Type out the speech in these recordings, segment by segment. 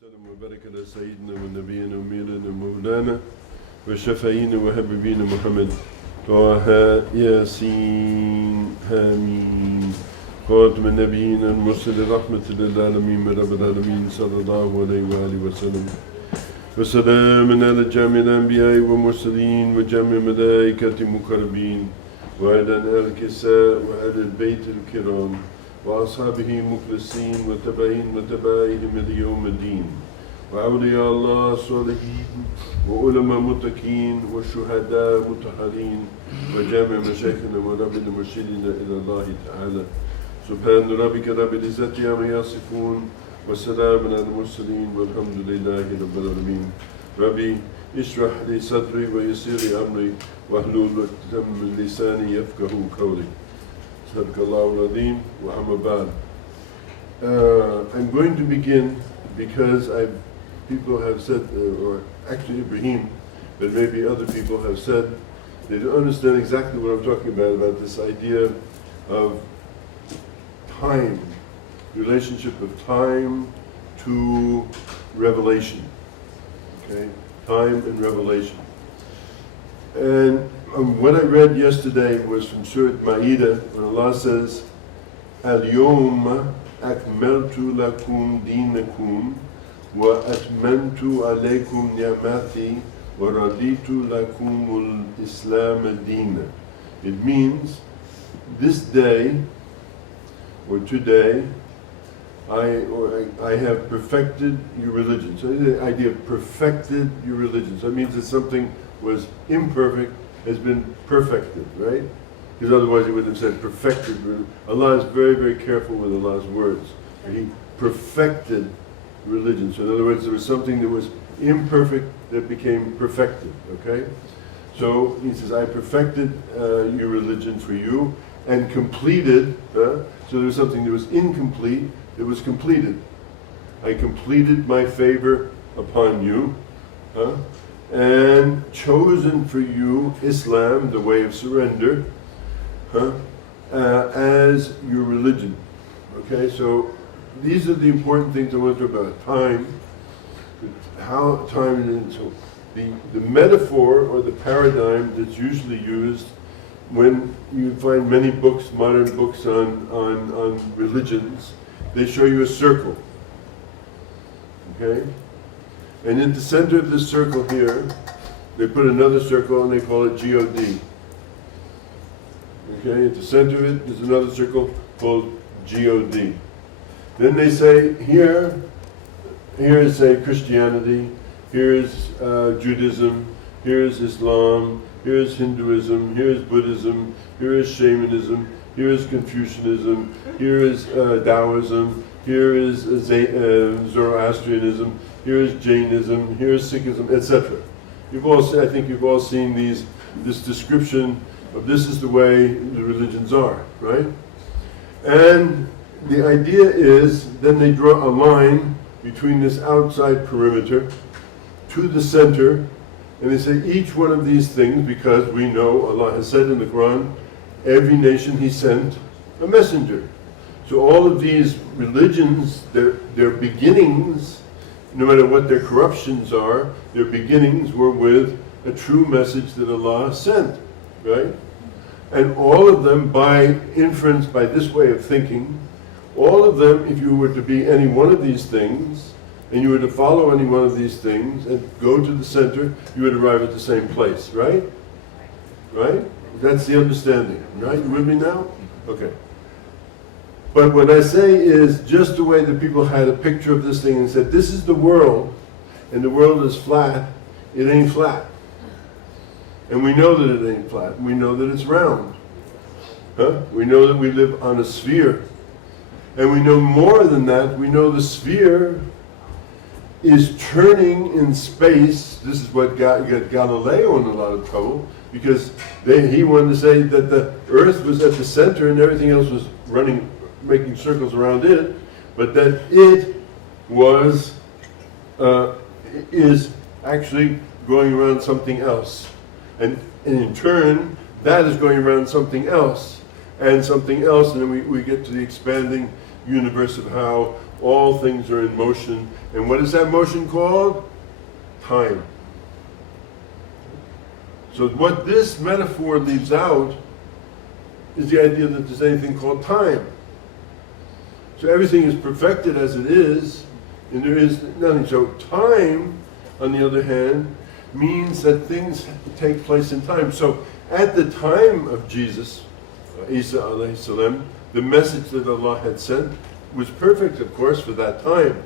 وسلم وبارك على سيدنا ونبينا ومولانا ومولانا وشفينا وحبيبنا محمد طه ياسين حميم خاتم النبيين المرسل رحمة للعالمين رب العالمين صلى الله عليه وآله وسلم وسلام على جميع الأنبياء والمرسلين وجميع الملائكة المقربين وعلى آل الكساء وعلى البيت الكرام وأصحابه مخلصين وتبعهم إلى يوم الدين وأولياء الله الصالحين وعلماء متقين والشهداء مطهرين وجامع مشايخنا وربنا المرشدين إلى الله تعالى سبحان ربك رب العزة عما يصفون والسلام على المرسلين والحمد لله رب العالمين ربي اشرح لي صدري ويسر لي أمري واحلل عقدة من لساني يفقهوا قولي صدق الله العظيم وأما بعد. I'm going to begin because people have said, or actually Ibrahim, but maybe other people have said, they don't understand exactly what I'm talking about this idea of time, relationship of time to revelation. Okay, time and revelation. And what I read yesterday was from Surah Ma'idah, when Allah says, Al-Yawma akmaltu lakum dinakum wa atmantu alaykum ni'mati wa raditu lakum al-Islam dina. It means, this day, or today, I have perfected your religion. So the idea of perfected your religion. So it means that something was imperfect, has been perfected, right? Because otherwise he wouldn't have said perfected. Allah is very, very careful with Allah's words. He perfected religion. So in other words, there was something that was imperfect that became perfected, okay? So he says, I perfected your religion for you and completed, so there was something that was incomplete that was completed. I completed my favor upon you, and chosen for you Islam, the way of surrender, as your religion. Okay, so these are the important things I want to talk about. Time, how time, and so the metaphor or the paradigm that's usually used when you find many books, modern books on religions, they show you a circle. Okay? And in the center of this circle here, they put another circle and they call it God. Okay, at the center of it is another circle called God. Then they say, here is say Christianity, here is Judaism, here is Islam, here is Hinduism, here is Buddhism, here is shamanism, here is Confucianism, here is Taoism, here is Zoroastrianism, here is Jainism, here is Sikhism, etc. I think you've all seen this description of this is the way the religions are, right? And the idea is, then they draw a line between this outside perimeter to the center, and they say each one of these things, because we know Allah has said in the Quran, every nation He sent a messenger. So all of these religions, their beginnings, no matter what their corruptions are, their beginnings were with a true message that Allah sent, right? And all of them, by inference, by this way of thinking, all of them, if you were to be any one of these things, and you were to follow any one of these things, and go to the center, you would arrive at the same place, right? Right? That's the understanding, right? You with me now? Okay. But what I say is just the way that people had a picture of this thing and said, this is the world, and the world is flat, it ain't flat. And we know that it ain't flat. We know that it's round. We know that we live on a sphere. And we know more than that. We know the sphere is turning in space. This is what got Galileo in a lot of trouble, because he wanted to say that the Earth was at the center and everything else was running, making circles around it, but that it was is actually going around something else, and in turn that is going around something else and something else, and then we get to the expanding universe of how all things are in motion. And what is that motion called? Time. So what this metaphor leaves out is the idea that there's anything called time. So everything is perfected as it is, and there is nothing. So time, on the other hand, means that things take place in time. So at the time of Jesus, Isa alayhi salam, the message that Allah had sent was perfect, of course, for that time.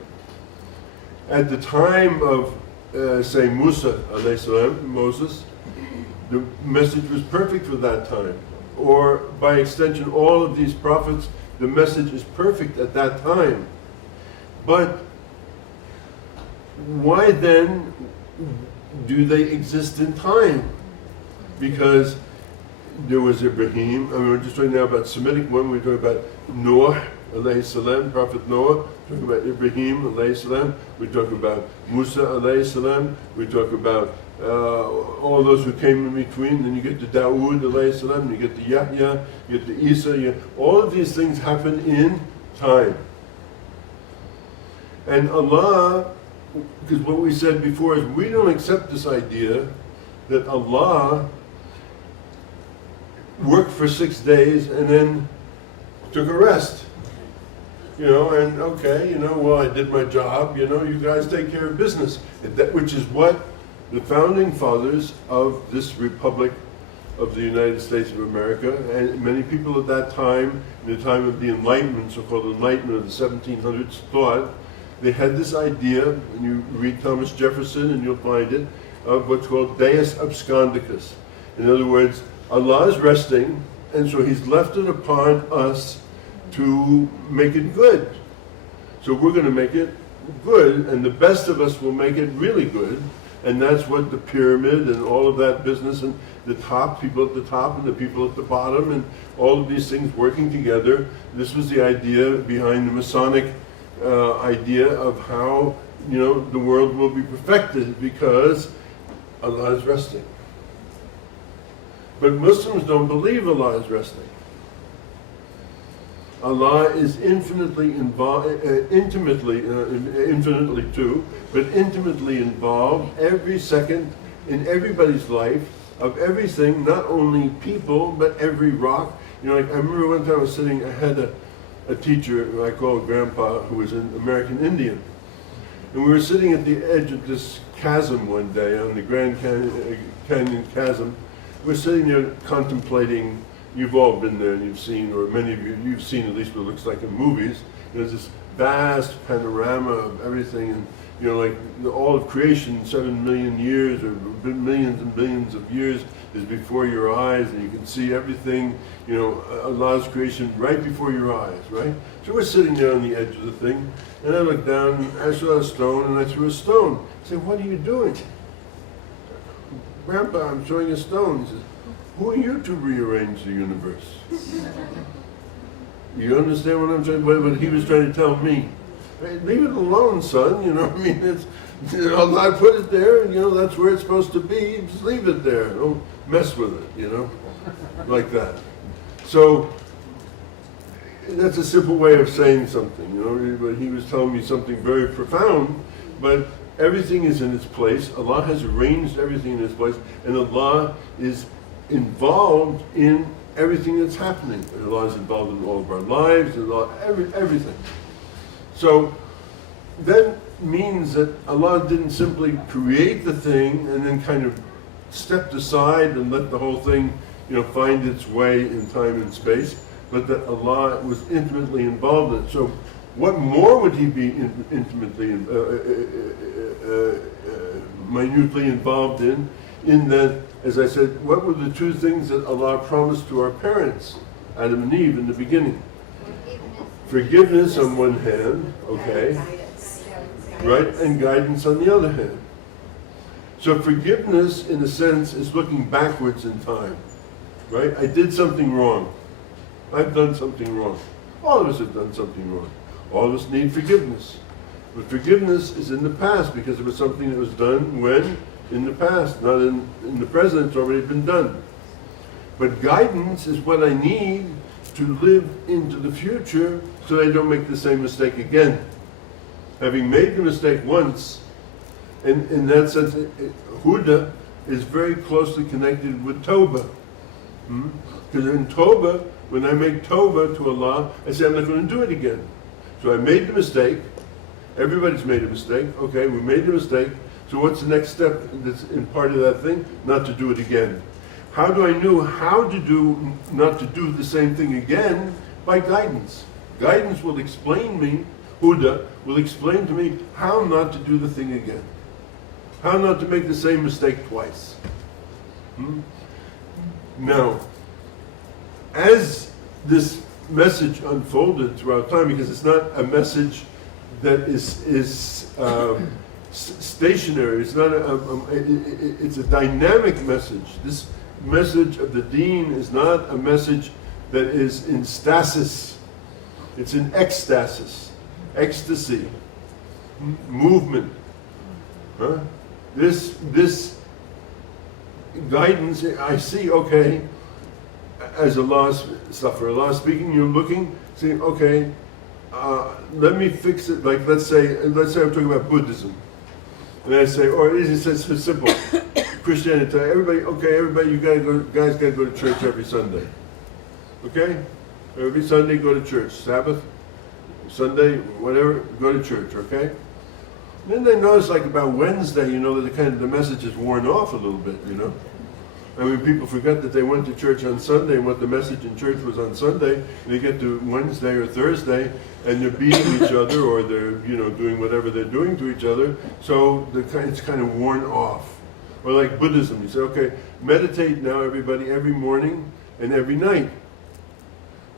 At the time of, say, Musa alayhi salam, Moses, the message was perfect for that time. Or by extension, all of these prophets, the message is perfect at that time. But why then do they exist in time? Because there was Ibrahim, I mean, we're just talking now about Semitic one, we're talking about Noah, alayhi salam, Prophet Noah, we're talking about Ibrahim, alayhi salam, we're talking about Musa, alayhi salam, we talk about all those who came in between. Then you get to Dawood, alayhi salam, you get to Yahya, you get to Isa, all of these things happen in time. And Allah, because what we said before is we don't accept this idea that Allah worked for 6 days and then took a rest. And okay, well, I did my job, you guys take care of business. Which is what the founding fathers of this Republic of the United States of America, and many people at that time, in the time of the Enlightenment, so-called Enlightenment of the 1700s, thought they had this idea, and you read Thomas Jefferson and you'll find it, of what's called Deus Abscondicus. In other words, Allah is resting, and so He's left it upon us to make it good. So we're going to make it good, and the best of us will make it really good. And that's what the pyramid and all of that business, and the top, people at the top and the people at the bottom, and all of these things working together. This was the idea behind the Masonic idea of how, the world will be perfected because Allah is resting. But Muslims don't believe Allah is resting. Allah is infinitely involved, infinitely too, but intimately involved every second in everybody's life of everything, not only people, but every rock. Like I remember one time I was sitting, I had a teacher who I called Grandpa, who was an American Indian. And we were sitting at the edge of this chasm one day, on the Grand Canyon chasm. We're sitting there contemplating. You've all been there and you've seen, or many of you, you've seen at least what it looks like in movies. There's this vast panorama of everything, and like all of creation, 7 million years or millions and billions of years is before your eyes, and you can see everything, Allah's creation right before your eyes, right? So we're sitting there on the edge of the thing, and I looked down, I saw a stone, and I threw a stone. I said, "What are you doing?" "Grandpa, I'm throwing a stone." He says, "Who are you to rearrange the universe?" You understand what I'm trying? What he was trying to tell me. Hey, leave it alone, son. It's Allah put it there, and that's where it's supposed to be. Just leave it there. Don't mess with it. Like that. So that's a simple way of saying something. But he was telling me something very profound. But everything is in its place. Allah has arranged everything in its place, and Allah is involved in everything that's happening. And Allah is involved in all of our lives, and everything. So that means that Allah didn't simply create the thing and then kind of stepped aside and let the whole thing, find its way in time and space, but that Allah was intimately involved in it. So what more would He be intimately, minutely involved in that? As I said, what were the two things that Allah promised to our parents, Adam and Eve, in the beginning? Forgiveness on one hand, okay, right, and guidance on the other hand. So forgiveness, in a sense, is looking backwards in time, right? I did something wrong. I've done something wrong. All of us have done something wrong. All of us need forgiveness. But forgiveness is in the past because it was something that was done when? In the past, not in the present. It's already been done. But guidance is what I need to live into the future so I don't make the same mistake again. having made the mistake once, in that sense, Huda is very closely connected with Toba. Because in Toba, when I make Toba to Allah, I say I'm not going to do it again. So I made the mistake. Everybody's made a mistake. Okay, we made the mistake. So what's the next step that's in part of that thing? Not to do it again. How do I know how to do, not to do the same thing again? By guidance. Guidance will explain me, Huda will explain to me how not to do the thing again. How not to make the same mistake twice. Now, as this message unfolded throughout time, because it's not a message that is stationary, it's not it's a dynamic message. This message of the deen is not a message that is in stasis. It's in ecstasis, ecstasy, movement. This guidance, I see, okay, as Allah speaking, you're looking, saying, okay, let me fix it. Like let's say I'm talking about Buddhism, and I say, or it's simple. Christianity, everybody, you guys gotta go to church every Sunday. Okay, every Sunday go to church. Sabbath, Sunday, whatever, go to church. Okay. Then they notice, like about Wednesday, that the message is worn off a little bit. I mean, people forget that they went to church on Sunday and what the message in church was on Sunday. And they get to Wednesday or Thursday and they're beating each other, or they're doing whatever they're doing to each other. So it's kind of worn off. Or like Buddhism, you say, okay, meditate now, everybody, every morning and every night.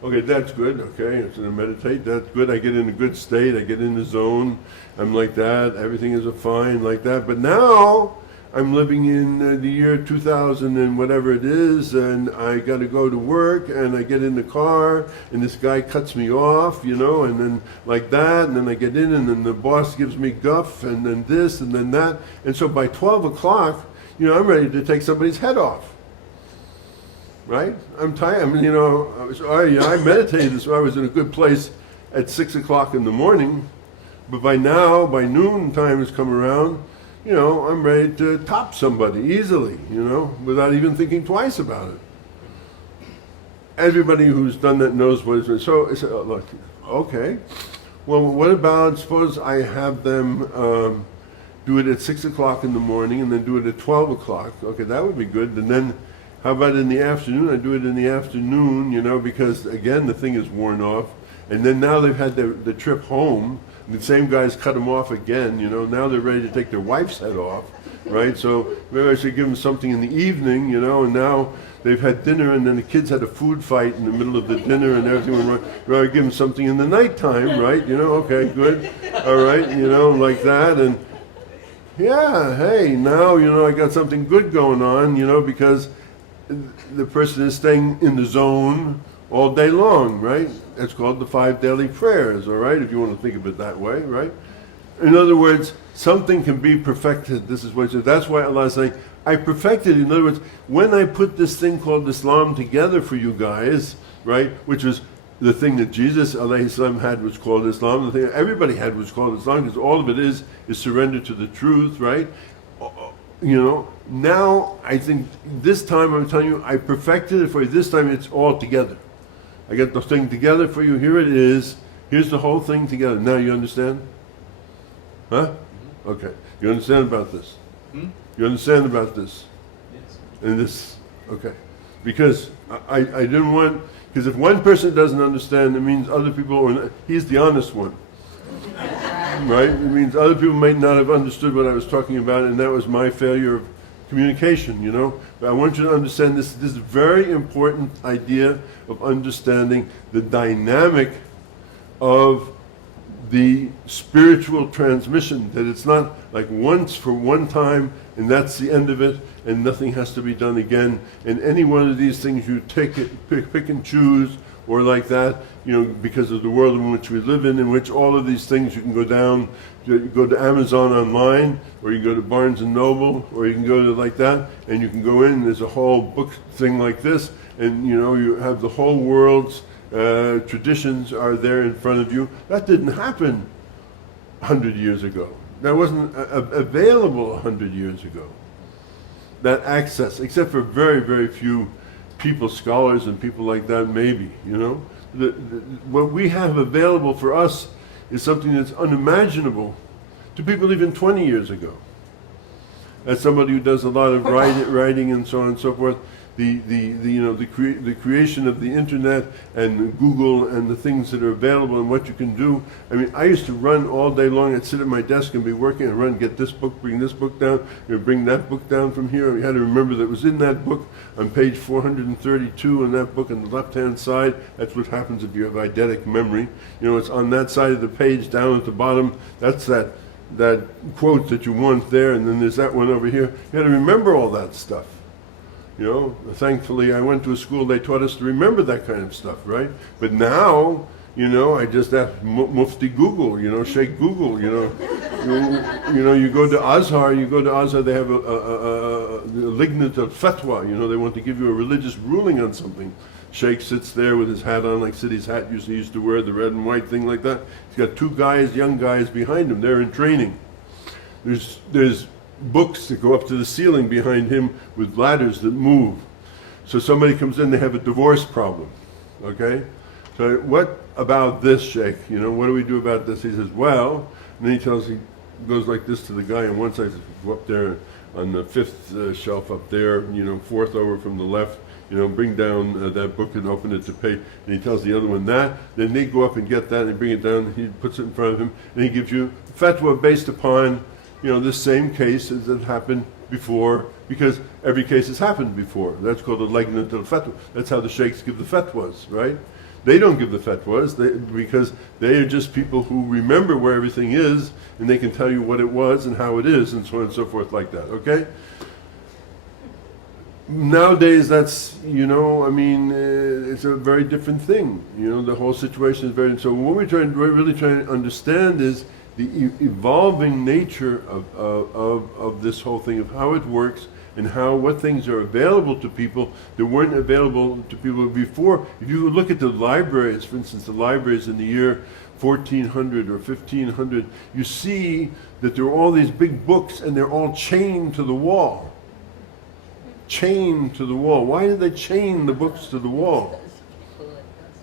Okay, that's good. Okay, I'm going to meditate. That's good. I get in a good state. I get in the zone. I'm like that. Everything is fine like that. But now I'm living in the year 2000 and whatever it is, and I got to go to work, and I get in the car, and this guy cuts me off, and then like that, and then I get in, and then the boss gives me guff, and then this, and then that. And so by 12 o'clock, I'm ready to take somebody's head off. Right? I'm tired. I meditated, so I was in a good place at 6 o'clock in the morning. But by noon time has come around, I'm ready to top somebody easily, without even thinking twice about it. Everybody who's done that knows what it's. So, look, okay. Well, what about, suppose I have them do it at 6 o'clock in the morning and then do it at 12 o'clock. Okay, that would be good. And then, how about in the afternoon? I do it in the afternoon, because again, the thing is worn off. And then now they've had the trip home. The same guys cut them off again, Now they're ready to take their wife's head off, right? So maybe I should give them something in the evening, and now they've had dinner, and then the kids had a food fight in the middle of the dinner, and everything went wrong. Well, I give them something in the nighttime, right? Okay, good. All right, like that. And yeah, hey, now, I got something good going on, because the person is staying in the zone all day long, right? It's called the 5 daily prayers, all right, if you want to think of it that way, right? In other words, something can be perfected. This is what it says. That's why Allah is saying, I perfected it. In other words, when I put this thing called Islam together for you guys, right, which was the thing that Jesus alayhi salam had was called Islam, the thing everybody had was called Islam, because all of it is surrender to the truth, right? Now I think this time I'm telling you, I perfected it for you. This time it's all together. I got the thing together for you. Here it is. Here's the whole thing together. Now you understand? Huh? Okay. You understand about this? You understand about this? Yes. And this, okay. Because I didn't want, because if one person doesn't understand, it means other people, he's the honest one. Right? It means other people might not have understood what I was talking about, and that was my failure of communication, But I want you to understand this very important idea of understanding the dynamic of the spiritual transmission, that it's not like once for one time and that's the end of it and nothing has to be done again. And any one of these things you take it, pick and choose, or like that, because of the world in which we live in which all of these things you can go down, you go to Amazon online, or you can go to Barnes and Noble, or you can go to like that, and you can go in, there's a whole book thing like this, and you have the whole world's traditions are there in front of you. That didn't happen 100 years ago. That wasn't available 100 years ago. That access, except for very, very few people, scholars and people like that, maybe, you know. What we have available for us is something that's unimaginable to people even 20 years ago. As somebody who does a lot of writing and so on and so forth, the creation of the internet and Google and the things that are available and what you can do. I mean, I used to run all day long. I'd sit at my desk and be working and run, get this book, bring this book down, bring that book down from here. You had to remember that it was in that book on page 432 in that book on the left-hand side. That's what happens if you have eidetic memory. You know, it's on that side of the page down at the bottom. That's that quote that you want there, and then there's that one over here. You had to remember all that stuff. You know, thankfully I went to a school, they taught us to remember that kind of stuff, right? But now, you know, I just have Mufti Google, you know, Shaykh Google, you know. You go to Azhar, they have a lignit of fatwa, you know, they want to give you a religious ruling on something. Shaykh sits there with his hat on, like Siddi's hat used to wear, the red and white thing like that. He's got two guys, young guys behind him, they're in training. There's books that go up to the ceiling behind him with ladders that move. So somebody comes in, they have a divorce problem, okay? So what about this, Shaykh? You know, what do we do about this? He says, well, and then he goes like this to the guy on one side, go up there on the fifth shelf up there, you know, fourth over from the left, you know, bring down that book and open it to pay. And he tells the other one that. Then they go up and get that and they bring it down, he puts it in front of him, and he gives you fatwa based upon, you know, this same case that happened before, because every case has happened before. That's called a lagnat al-fatwa. That's how the sheikhs give the fatwas, right? They don't give the fatwas because they are just people who remember where everything is, and they can tell you what it was and how it is, and so on and so forth like that, okay? Nowadays, that's, you know, I mean, it's a very different thing. You know, the whole situation is very, so what we're really trying to understand is the evolving nature of this whole thing, of how it works and what things are available to people that weren't available to people before. If you look at the libraries, for instance, the libraries in the year 1400 or 1500, you see that there are all these big books and they're all chained to the wall. Chained to the wall. Why did they chain the books to the wall?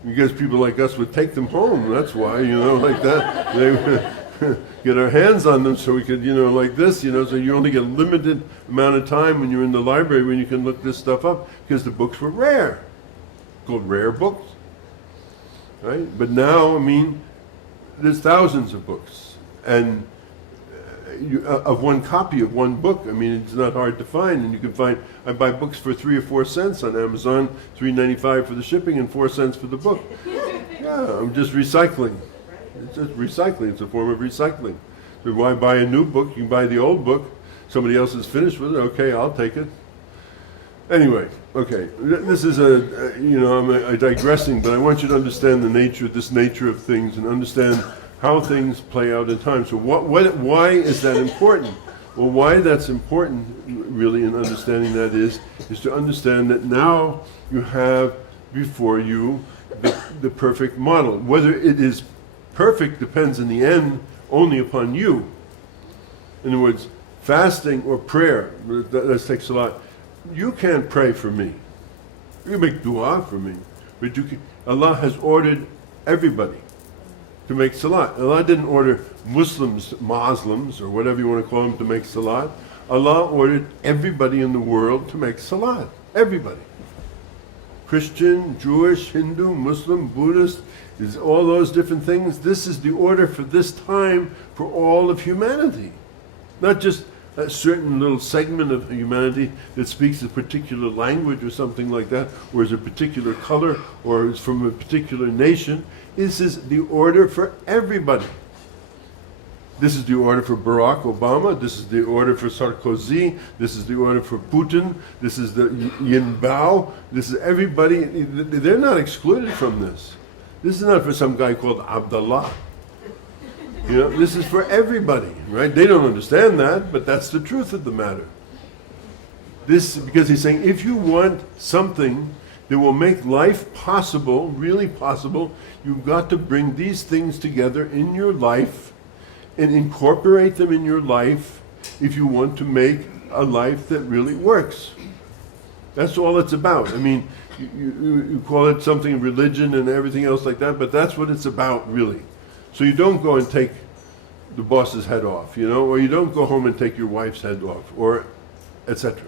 Because people like us would take them home, that's why, you know, like that. They get our hands on them so we could, you know, like this, you know, so you only get a limited amount of time when you're in the library when you can look this stuff up, because the books were rare. Called rare books, right? But now, I mean, there's thousands of books, and of one copy of one book. I mean, it's not hard to find, and you can find, I buy books for 3 or 4 cents on Amazon, $3.95 for the shipping and 4 cents for the book. Yeah, I'm just recycling. It's just recycling. It's a form of recycling. So why buy a new book? You can buy the old book. Somebody else is finished with it. Okay, I'll take it. Anyway, okay. This is you know, I'm digressing, but I want you to understand this nature of things, and understand how things play out in time. So why is that important? Well, why that's important, really, in understanding that is to understand that now you have before you the perfect model. Whether it is perfect depends in the end only upon you. In other words, fasting or prayer, that takes a lot. You can't pray for me. You can make dua for me. But Allah has ordered everybody to make salat. Allah didn't order Muslims, or whatever you want to call them, to make salat. Allah ordered everybody in the world to make salat. Everybody. Christian, Jewish, Hindu, Muslim, Buddhist, is all those different things. This is the order for this time for all of humanity. Not just a certain little segment of humanity that speaks a particular language or something like that, or is a particular color, or is from a particular nation. This is the order for everybody. This is the order for Barack Obama. This is the order for Sarkozy. This is the order for Putin. This is the Yin Bao. This is everybody. They're not excluded from this. This is not for some guy called Abdullah. You know, this is for everybody, right? They don't understand that, but that's the truth of the matter. This, because he's saying, if you want something that will make life possible, really possible, you've got to bring these things together in your life and incorporate them in your life if you want to make a life that really works. That's all it's about. I mean, you call it something religion and everything else like that, but that's what it's about really. So you don't go and take the boss's head off, or you don't go home and take your wife's head off, or etc.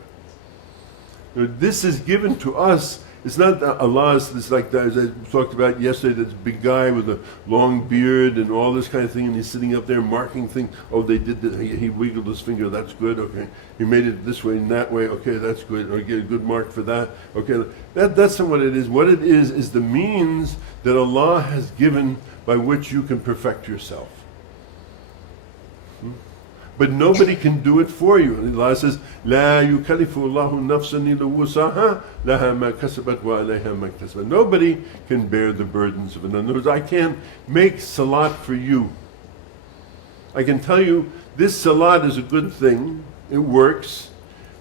This is given to us. It's not Allah's, it's like that, as I talked about yesterday, this big guy with a long beard and all this kind of thing, and he's sitting up there marking things. Oh, they did this, he wiggled his finger, that's good, okay. He made it this way and that way, okay, that's good, or get a good mark for that, okay. That's not what it is. What it is the means that Allah has given by which you can perfect yourself. But nobody can do it for you. Allah says, "La yukallifu Allahu nafsan illa wusaha, laha ma kasabat wa alayha ma iktasabat." Nobody can bear the burdens of it. In other words, I can't make salat for you. I can tell you this salat is a good thing. It works.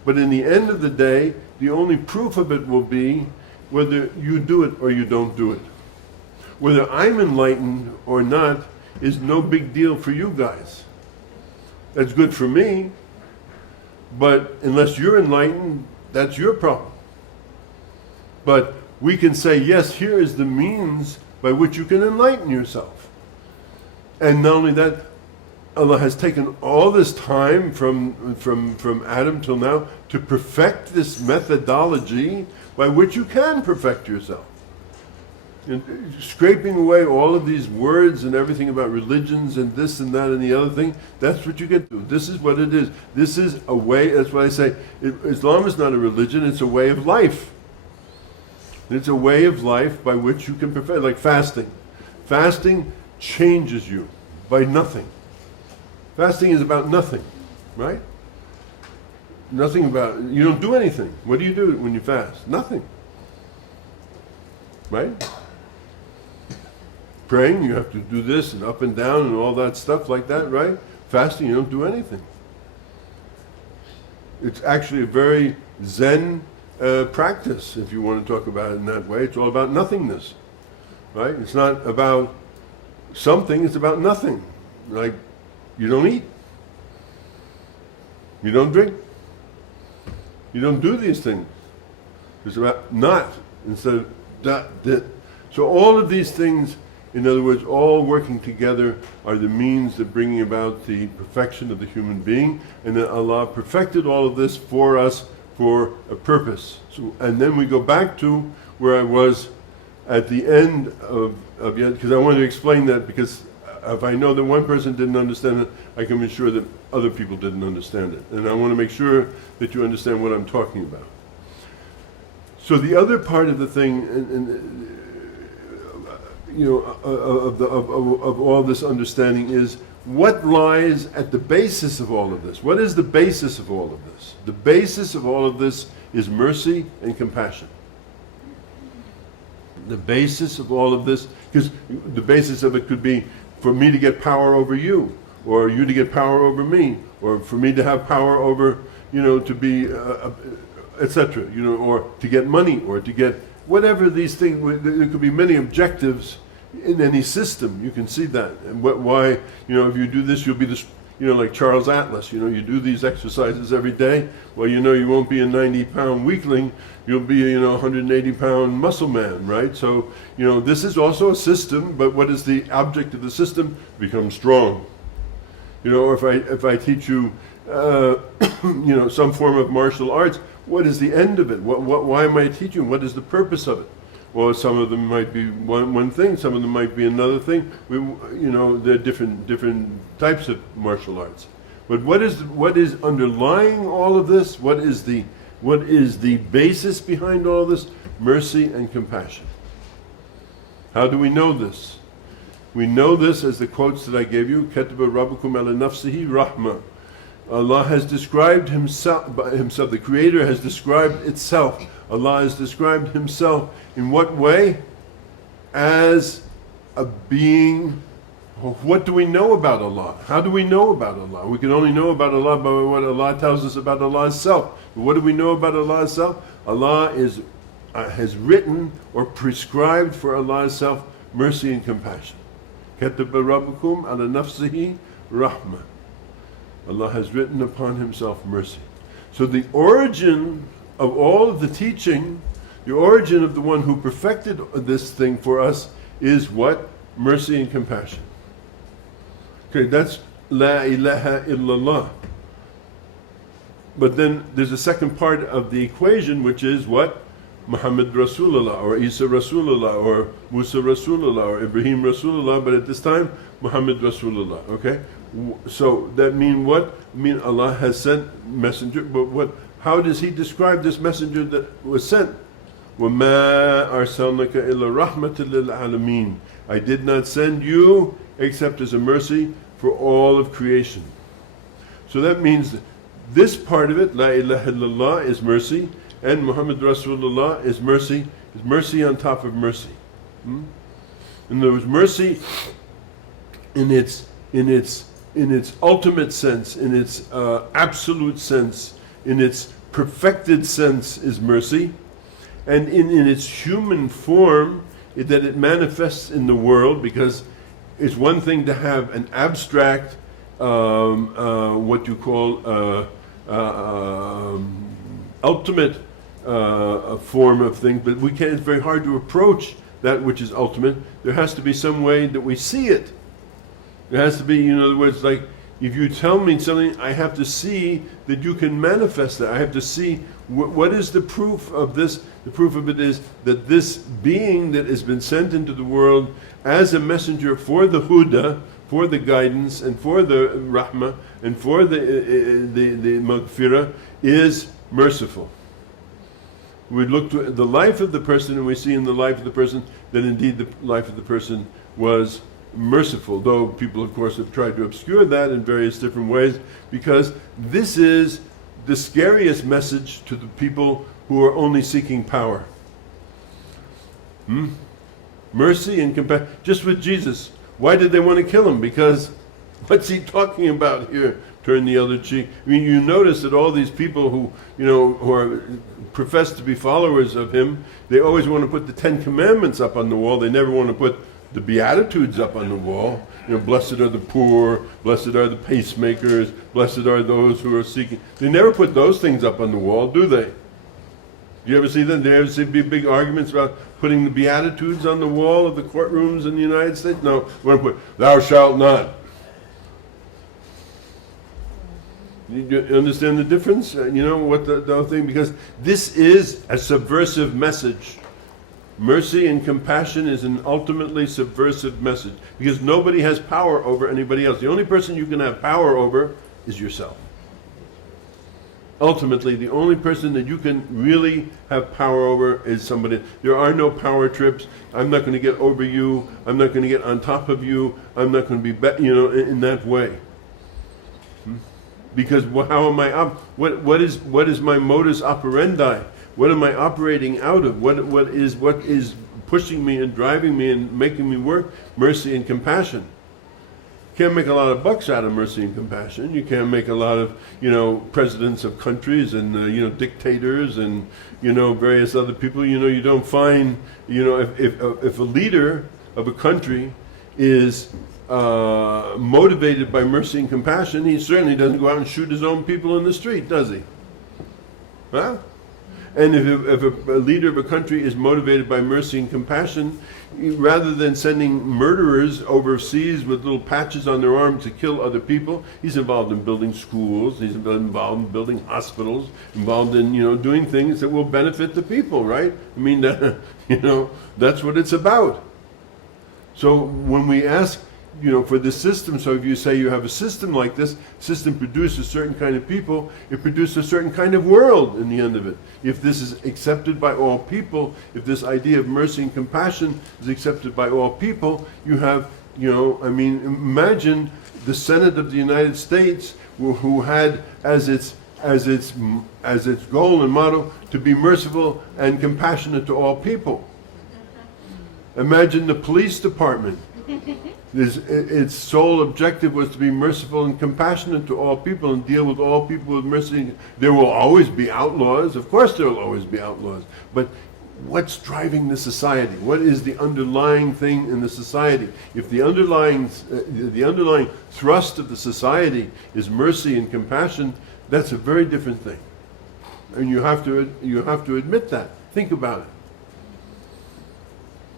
But in the end of the day, the only proof of it will be whether you do it or you don't do it. Whether I'm enlightened or not is no big deal for you guys. That's good for me, but unless you're enlightened, that's your problem. But we can say, yes, here is the means by which you can enlighten yourself. And not only that, Allah has taken all this time from Adam till now to perfect this methodology by which you can perfect yourself. Scraping away all of these words and everything about religions and this and that and the other thing, that's what you get to. This is what it is. This is a way, that's why I say, Islam is not a religion, it's a way of life. It's a way of life by which you can perfect, like fasting. Fasting changes you by nothing. Fasting is about nothing, right? Nothing about, you don't do anything. What do you do when you fast? Nothing. Right? Praying, you have to do this and up and down and all that stuff like that, right? Fasting, you don't do anything. It's actually a very Zen practice, if you want to talk about it in that way. It's all about nothingness, right? It's not about something, it's about nothing. Like, you don't eat. You don't drink. You don't do these things. It's about not instead of that. So all of these things, in other words, all working together are the means of bringing about the perfection of the human being, and that Allah perfected all of this for us for a purpose. So, and then we go back to where I was at the end of yet, because I wanted to explain that, because if I know that one person didn't understand it, I can be sure that other people didn't understand it. And I want to make sure that you understand what I'm talking about. So the other part of the thing, of all this understanding is what lies at the basis of all of this. What is the basis of all of this? The basis of all of this is mercy and compassion. The basis of all of this, because the basis of it could be for me to get power over you, or you to get power over me, or for me to have power over, to be, etc., or to get money, or to get whatever these things. There could be many objectives in any system. You can see that, and why, if you do this, you'll be this, like Charles Atlas. You do these exercises every day. Well, you won't be a 90-pound weakling. You'll be a 180-pound muscle man, right? So, this is also a system. But what is the object of the system? Become strong. Or if I teach you, some form of martial arts, what is the end of it? Why am I teaching? What is the purpose of it? Well, some of them might be one thing, some of them might be another thing. There are different types of martial arts. But what is underlying all of this? What is the basis behind all this? Mercy and compassion. How do we know this? We know this as the quotes that I gave you. Kataba rabbukum ala nafsihi rahma. Allah has described himself, the Creator has described itself. Allah has described himself in what way? As a being. What do we know about Allah? How do we know about Allah? We can only know about Allah by what Allah tells us about Allah's self. But what do we know about Allah's self? Allah has written or prescribed for Allah's self mercy and compassion. كَتَبَ رَبُّكُمْ عَلَى نَفْسِهِ rahmah. Allah has written upon Himself mercy. So the origin of all of the teaching, the origin of the one who perfected this thing for us is what? Mercy and compassion. Okay, that's La ilaha illallah. But then there's a second part of the equation, which is what? Muhammad Rasulullah, or Isa Rasulullah, or Musa Rasulullah, or Ibrahim Rasulullah, but at this time, Muhammad Rasulullah, okay? So that mean what? Mean Allah has sent messenger, but what? How does He describe this messenger that was sent? وَمَا أَرْسَلْنَكَ إِلَّا رَحْمَةً لِلْعَالَمِينَ. I did not send you except as a mercy for all of creation. So that means that this part of it, La ilaha illallah, is mercy, and Muhammad Rasulullah is mercy on top of mercy. And there was mercy in its ultimate sense, in its absolute sense, in its perfected sense is mercy, and in its human form, that it manifests in the world, because it's one thing to have an abstract, what you call ultimate form of things, but we can't. It's very hard to approach that which is ultimate. There has to be some way that we see it. There has to be, in other words, like if you tell me something, I have to see that you can manifest that. I have to see what is the proof of this. The proof of it is that this being that has been sent into the world as a messenger for the huda, for the guidance, and for the rahmah, and for the maghfirah, is merciful. We look to the life of the person, and we see in the life of the person that indeed the life of the person was merciful, though people of course have tried to obscure that in various different ways, because this is the scariest message to the people who are only seeking power. Mercy and compassion. Just with Jesus, why did they want to kill Him? Because what's He talking about here? Turn the other cheek. I mean, you notice that all these people who are profess to be followers of Him, they always want to put the 10 Commandments up on the wall. They never want to put the Beatitudes up on the wall. Blessed are the poor, blessed are the pacemakers, blessed are those who are seeking. They never put those things up on the wall, do they? Do you ever see them? Do you ever see big arguments about putting the Beatitudes on the wall of the courtrooms in the United States? No, we want to put, thou shalt not. You understand the difference? What the whole thing? Because this is a subversive message. Mercy and compassion is an ultimately subversive message, because nobody has power over anybody else. The only person you can have power over is yourself. Ultimately, the only person that you can really have power over is somebody. There are no power trips. I'm not going to get over you. I'm not going to get on top of you. I'm not going to be, in that way. Because how am I what is my modus operandi? What am I operating out of? What is pushing me and driving me and making me work? Mercy and compassion. You can't make a lot of bucks out of mercy and compassion. You can't make a lot of presidents of countries and dictators and various other people. You don't find if a leader of a country is motivated by mercy and compassion, he certainly doesn't go out and shoot his own people in the street, does he? Huh? And if a leader of a country is motivated by mercy and compassion, rather than sending murderers overseas with little patches on their arm to kill other people, he's involved in building schools, he's involved in building hospitals, involved in doing things that will benefit the people, right? I mean, that's what it's about. So when we ask, for this system, so if you say you have a system like this, system produces a certain kind of people, it produces a certain kind of world in the end of it. If this is accepted by all people, if this idea of mercy and compassion is accepted by all people, you have, imagine the Senate of the United States who had as its goal and motto to be merciful and compassionate to all people. Imagine the police department. Its sole objective was to be merciful and compassionate to all people and deal with all people with mercy. There will always be outlaws. Of course there will always be outlaws. But what's driving the society? What is the underlying thing in the society? If the underlying thrust of the society is mercy and compassion, that's a very different thing. And you have to admit that. Think about it.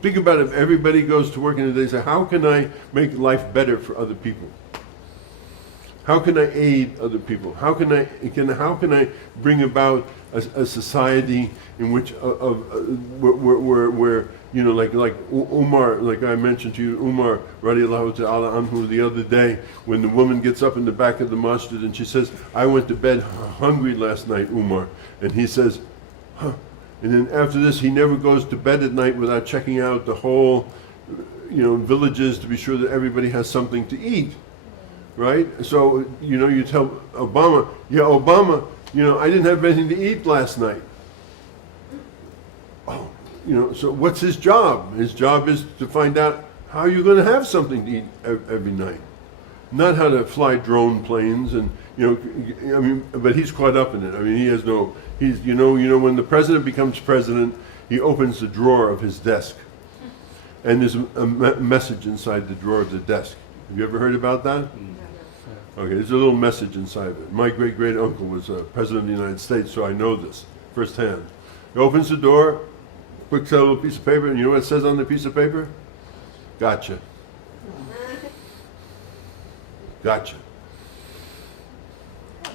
Think about if everybody goes to work and they say, how can I make life better for other people? How can I aid other people? How can I bring about a society in which where you know, like Umar, like I mentioned to you, Umar radiallahu ta'ala anhu the other day, when the woman gets up in the back of the masjid and she says, I went to bed hungry last night, Umar. And he says, huh. And then after this, he never goes to bed at night without checking out the whole, you know, villages to be sure that everybody has something to eat. Right? So, you know, you tell Obama, yeah, Obama, you know, I didn't have anything to eat last night. Oh, you know, so what's his job? His job is to find out how you're going to have something to eat every night. Not how to fly drone planes and, you know, I mean, but he's caught up in it. I mean, he has no, he's, you know, when the president becomes president, he opens the drawer of his desk. And there's a message inside the drawer of the desk. Have you ever heard about that? Okay, there's a little message inside of it. My great-great-uncle was president of the United States, so I know this firsthand. He opens the door, puts out a little piece of paper, and you know what it says on the piece of paper? Gotcha. Gotcha.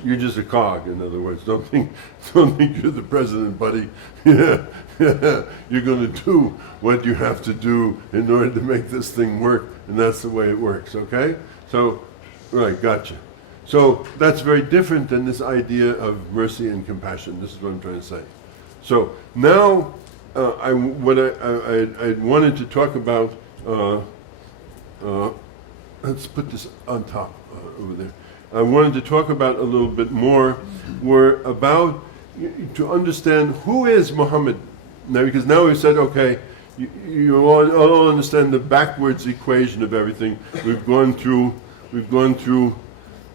You're just a cog, in other words. Don't think you're the president, buddy. Yeah. You're going to do what you have to do in order to make this thing work, and that's the way it works, okay? So, right, gotcha. So that's very different than this idea of mercy and compassion. This is what I'm trying to say. So now, I wanted to talk about, let's put this on top over there. I wanted to talk about a little bit more, to understand who is Muhammad. Now, because now we've said, okay, you all understand the backwards equation of everything. We've gone through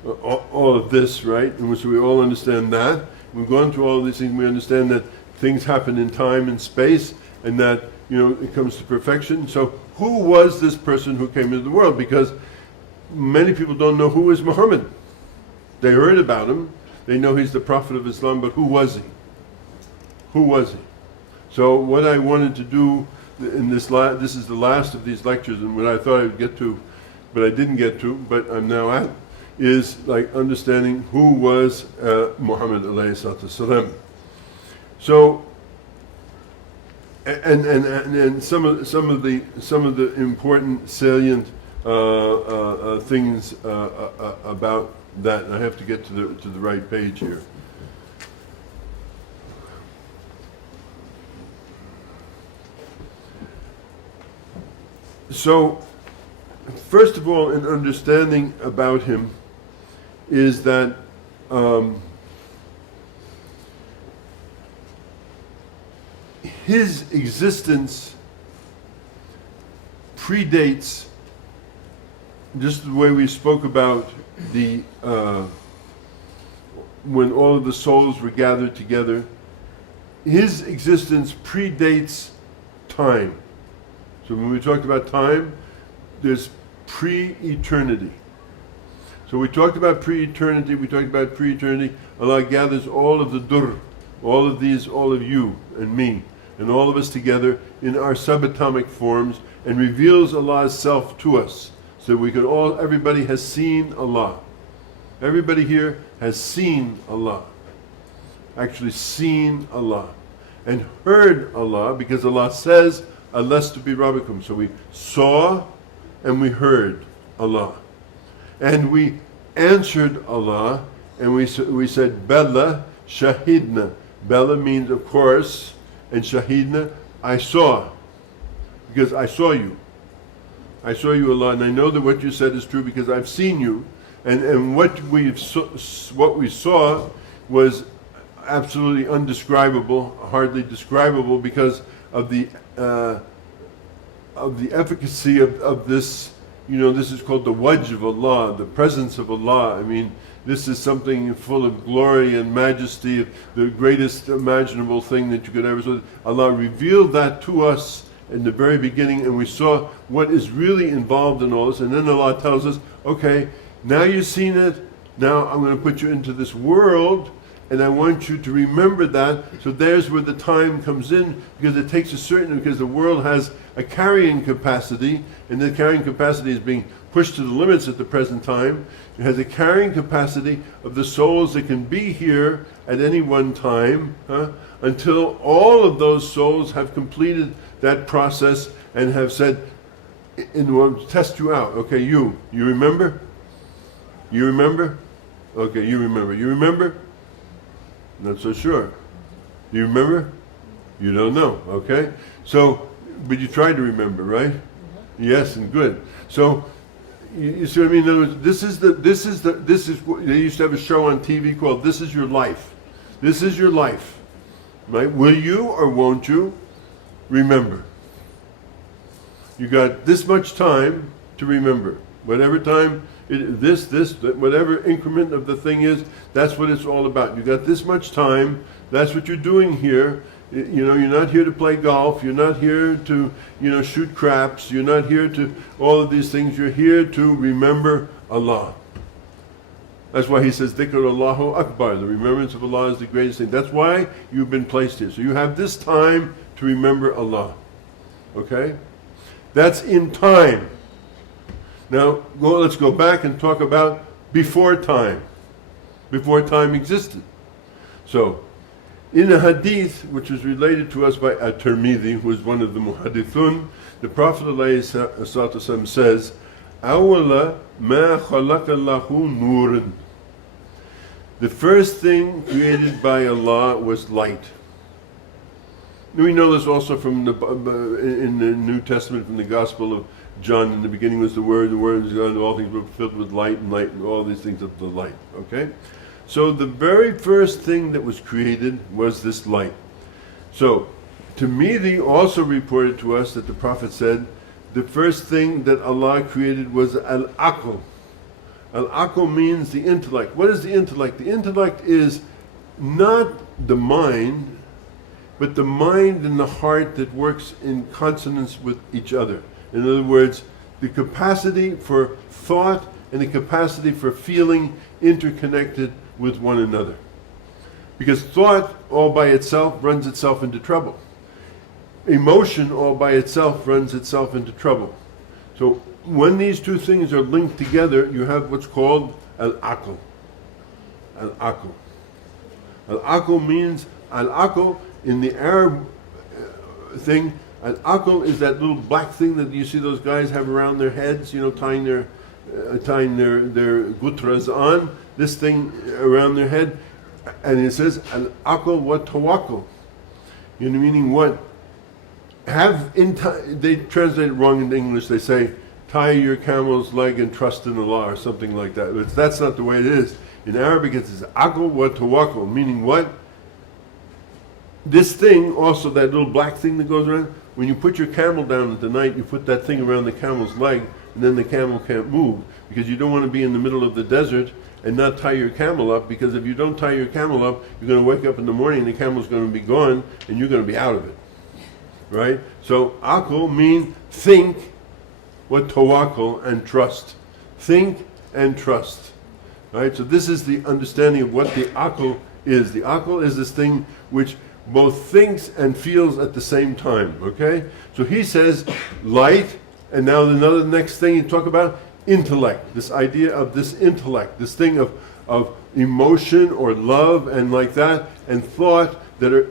all of this, right? And so we all understand that. We've gone through all of these things. We understand that things happen in time and space, and that, you know, it comes to perfection. So who was this person who came into the world? Because many people don't know who is Muhammad. They heard about him. They know he's the Prophet of Islam, but who was he? Who was he? So what I wanted to do in this is the last of these lectures, and what I thought I would get to, but I didn't get to, but I'm now at, is like understanding who was Muhammad alayhi salatu salam. So, and some of the important salient things about that. And I have to get to the right page here. So, first of all, an understanding about him is that his existence predates, just the way we spoke about the when all of the souls were gathered together. His existence predates time. So when we talked about time, there's pre-eternity. So we talked about pre-eternity, Allah gathers all of the dur, all of these, all of you and me, and all of us together in our subatomic forms, and reveals Allah's self to us. So we could everybody has seen Allah. Everybody here has seen Allah. Actually seen Allah. And heard Allah, because Allah says, Alastu bi Rabbikum. So we saw and we heard Allah. And we answered Allah, and we said, Bella Shahidna. Bella means of course, and Shahidna, I saw. Because I saw you. I saw you, Allah, and I know that what you said is true because I've seen you. And what we saw was absolutely undescribable, hardly describable, because of the efficacy of this this is called the wajh of Allah, the presence of Allah. I mean, this is something full of glory and majesty, the greatest imaginable thing that you could ever see. Allah revealed that to us in the very beginning, and we saw what is really involved in all this. And then Allah tells us, okay, now you've seen it, now I'm going to put you into this world, and I want you to remember that. So there's where the time comes in, because it takes because the world has a carrying capacity, and the carrying capacity is being pushed to the limits at the present time. It has a carrying capacity of the souls that can be here at any one time, until all of those souls have completed that process and have said, we'll test you out. Okay, you remember? You remember? Okay, you remember. You remember? Not so sure. Do you remember? You don't know. Okay, so but you try to remember, right? Yes, and good. So you see what I mean? In other words, this is what they used to have a show on TV called "This Is Your Life." This is your life, right? Will you or won't you remember? You got this much time to remember. Whatever time whatever increment of the thing is, that's what it's all about. You got this much time. That's what you're doing here. You're not here to play golf. You're not here to, shoot craps. You're not here to all of these things. You're here to remember Allah. That's why he says, Dhikr Allahu Akbar. The remembrance of Allah is the greatest thing. That's why you've been placed here. So you have this time to remember Allah. Okay? That's in time. Now, let's go back and talk about before time existed. So, in a hadith, which was related to us by At-Tirmidhi, who is one of the muhadithun, the Prophet ﷺ says, "Awala ma khalaqallahu nurun." The first thing created by Allah was light. We know this also from in the New Testament, from the Gospel of John. In the beginning was the Word was God, all things were filled with light, and all these things of the light. Okay? So the very first thing that was created was this light. So, Tirmidhi also reported to us that the Prophet said, the first thing that Allah created was al-aql. Al-aql means the intellect. What is the intellect? The intellect is not the mind, but the mind and the heart that works in consonance with each other. In other words, the capacity for thought and the capacity for feeling interconnected with one another. Because thought all by itself runs itself into trouble. Emotion all by itself runs itself into trouble. So when these two things are linked together, you have what's called al-aql. Al-aql. Al-aql means, al-aql in the Arab thing, al-aql is that little black thing that you see those guys have around their heads, tying their gutras on, this thing around their head, and it says al-aql wa tawakkul. Meaning what? They translate it wrong in English. They say, tie your camel's leg and trust in Allah, or something like that. But that's not the way it is. In Arabic it says aql wa tawakkul, meaning what? This thing, also that little black thing that goes around, when you put your camel down at the night, you put that thing around the camel's leg, and then the camel can't move, because you don't want to be in the middle of the desert and not tie your camel up, because if you don't tie your camel up, you're going to wake up in the morning and the camel's going to be gone, and you're going to be out of it. Right? So, aql means think, what tawakkul, and trust. Think and trust. Right? So this is the understanding of what the aql is. The aql is this thing which both thinks and feels at the same time. Okay? So he says light, and now the next thing you talk about, intellect. This idea of this intellect, this thing of emotion or love and like that, and thought that are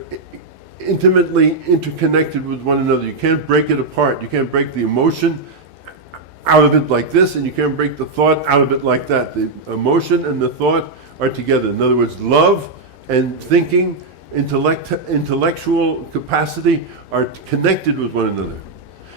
intimately interconnected with one another. You can't break it apart. You can't break the emotion out of it like this, and you can't break the thought out of it like that. The emotion and the thought are together. In other words, love and thinking, intellectual capacity are connected with one another.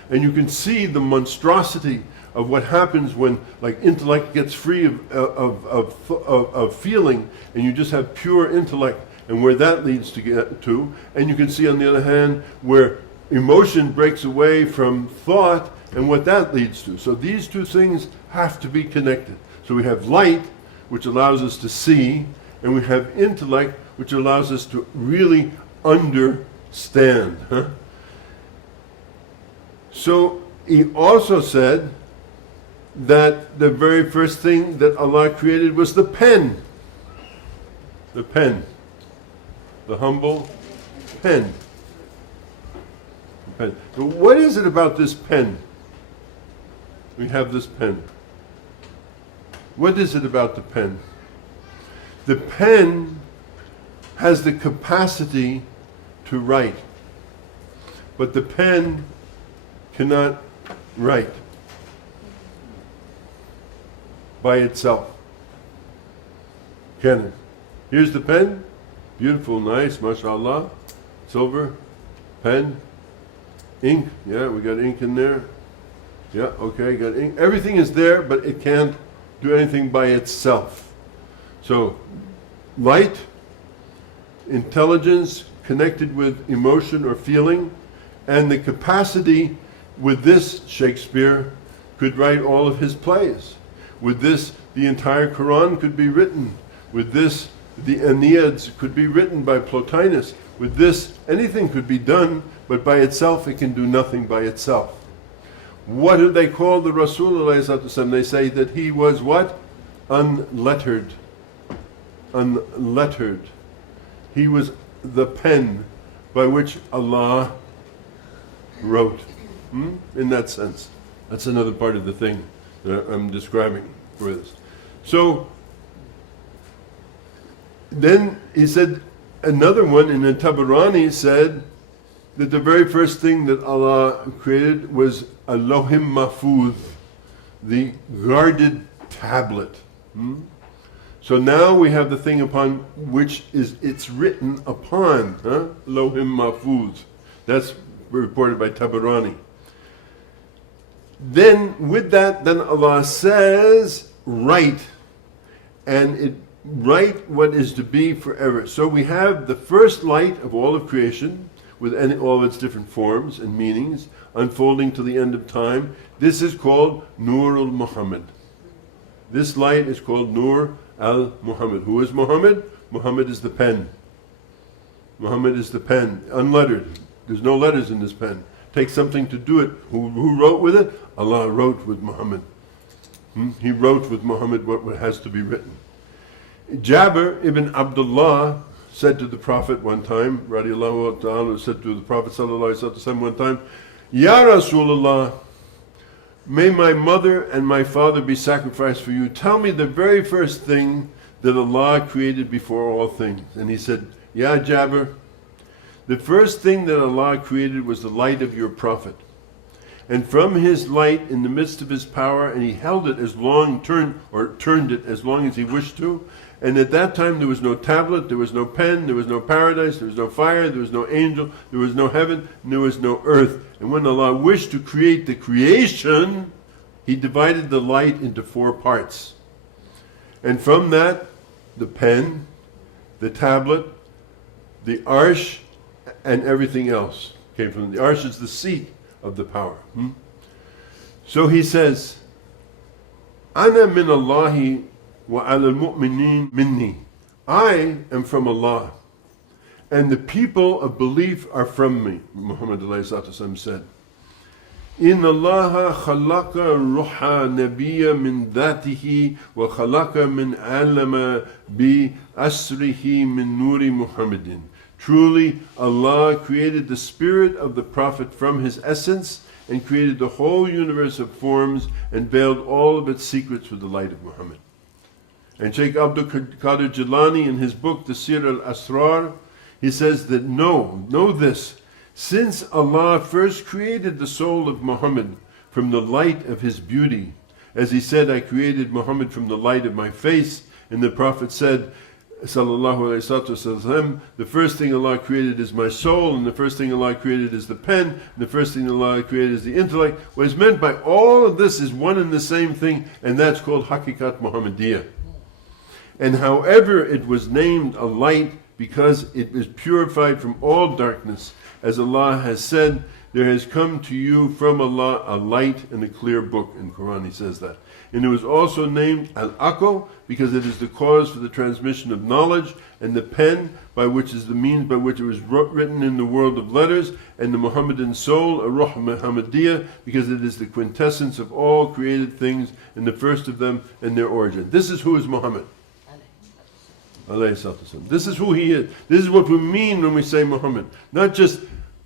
And you can see the monstrosity of what happens when, like, intellect gets free of feeling, and you just have pure intellect, and where that leads to. And you can see, on the other hand, where emotion breaks away from thought and what that leads to. So these two things have to be connected. So we have light, which allows us to see, and we have intellect, which allows us to really understand. So he also said that the very first thing that Allah created was the pen. The pen. The humble pen. The pen. But what is it about this pen? We have this pen. What is it about the pen? The pen has the capacity to write, but the pen cannot write by itself. Can it? Here's the pen. Beautiful, nice, mashallah. Silver, pen, ink. Yeah, we got ink in there. Yeah, okay, got ink. Everything is there, but it can't do anything by itself. So, light, intelligence connected with emotion or feeling, and the capacity with this, Shakespeare could write all of his plays. With this, the entire Quran could be written. With this, the Aeneads could be written by Plotinus. With this, anything could be done, but by itself it can do nothing by itself. What do they call the Rasulullah? They say that he was what? Unlettered. Unlettered. He was the pen by which Allah wrote. In that sense. That's another part of the thing that I'm describing for this. So, then he said, another one in the Tabarani said that the very first thing that Allah created was a Lohim Mahfuz, the guarded tablet. So now we have the thing upon which it's written upon, Lohim Mahfuz. That's reported by Tabarani. Then with that, then Allah says, write, and it write what is to be forever. So we have the first light of all of creation, with all of its different forms and meanings, unfolding to the end of time. This is called Nur al-Muhammad. This light is called Nur al-Muhammad. Who is Muhammad? Muhammad is the pen. Muhammad is the pen, unlettered. There's no letters in this pen. Takes something to do it. Who wrote with it? Allah wrote with Muhammad. He wrote with Muhammad what has to be written. Jabir ibn Abdullah said to the Prophet one time, radiallahu ta'ala, said to the Prophet sallallahu alaihi wasallam one time, Ya Rasulullah, may my mother and my father be sacrificed for you. Tell me the very first thing that Allah created before all things. And he said, Ya Jabir, the first thing that Allah created was the light of your Prophet. And from his light in the midst of his power, and he held it as long, turned it as long as he wished to. And at that time there was no tablet, there was no pen, there was no paradise, there was no fire, there was no angel, there was no heaven, and there was no earth. And when Allah wished to create the creation, he divided the light into 4 parts. And from that, the pen, the tablet, the arsh, and everything else came from the arsh. Is the seat of the power. So he says, Ana min Allahi wa ala al-mu'minin minni. I am from Allah, and the people of belief are from me. Muhammad said, In Allah khalaqa ruha nabiyya min dhatihi wa khalaqa min alama bi asrihi min nuri Muhammadin. Truly, Allah created the spirit of the Prophet from his essence and created the whole universe of forms and veiled all of its secrets with the light of Muhammad. And Shaykh Abdul Qadir Jilani in his book, the Sir al-Asrar, he says that know this, since Allah first created the soul of Muhammad from the light of his beauty, as he said, I created Muhammad from the light of my face, and the Prophet said, Sallallahu Alaihi Wasallam, the first thing Allah created is my soul, and the first thing Allah created is the pen, and the first thing Allah created is the intellect. What is meant by all of this is one and the same thing, and that's called Hakikat Muhammadiyah. And however it was named a light because it is purified from all darkness, as Allah has said, there has come to you from Allah a light and a clear book. In Quran he says that. And it was also named Al-Aql because it is the cause for the transmission of knowledge, and the pen by which is the means by which it was written in the world of letters, and the Muhammadan soul, Ar-Ruh Muhammadiyya, because it is the quintessence of all created things and the first of them and their origin. This is who is Muhammad. This is who he is. This is what we mean when we say Muhammad. Not just